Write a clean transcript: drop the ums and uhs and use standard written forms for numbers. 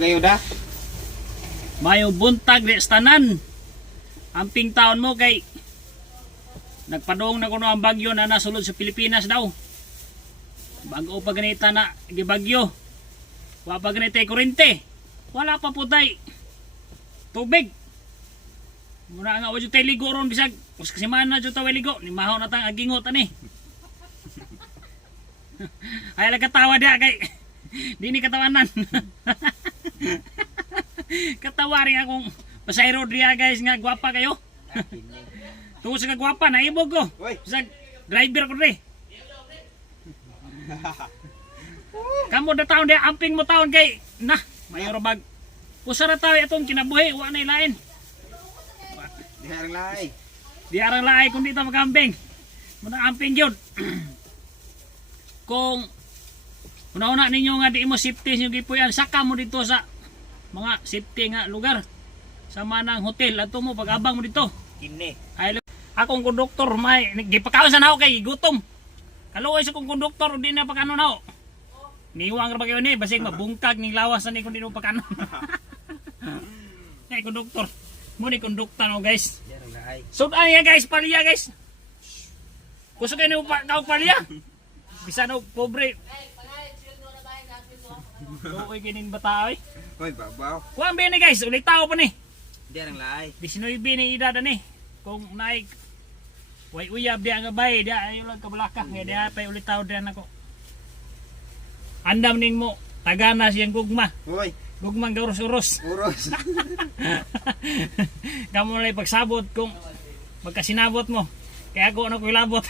Kayo da? Mayo buntag di tanan. Amping taon mo kay nagpadong na kuno ang bagyo na nasulod sa Pilipinas daw. Bago pa ganita na gibagyo. Wa pa ganita kurente. Wala pa putay tubig. Muna nga wajud tay ligo ron bisag us kasi man na jud tayo ligo ni mahaw na tang agingot ani. Ay katawa dia kay di ni katawanan. Katawa rin akong pasayro dia guys nga gwapa kayo. Tuwa sa gwapa naibog ko. Bisag driver ko rin. Kamu da taon dia amping mo taon kay nah mayor bag pusara tayo itong kinabuhi wa na ilain. Di arang laay kung dito magamping. Muna amping yun. Kung una-una ninyo nga di mo safety yung gipuyan, saka mo dito sa mga safety nga lugar. Sa manang hotel, ato mo pag-abang mo dito. Kini. Ay, akong konduktor, may gipakawasan ako kay gutom. Kaluoy sa kong konduktor, di na pagkano na ako. Niwang ra ba kayo ni, basig mabungkag ning lawas na ni kung di mo pagkano. Ay, konduktor. Muna konduktor no guys. So ya guys, palya guys. Gusto kayo na palya? Bisa no pobre. Oy gining bata oy. Hoy babaw. Kuan ba ni guys, ulit tao pa ni. Diyan ang laay. 19 ni edad ni. Kung naik way uyab dia nga bay, dia ayo lang kabalaka, nga dia pay ulit tao diyan ako. Andam ning mo, tagana siyang gugma. Hoy, Gugmang gauros-uros. uros. Kamu lay pagsabot kung magkasinabot mo. Kaya ako ano ko ilabot.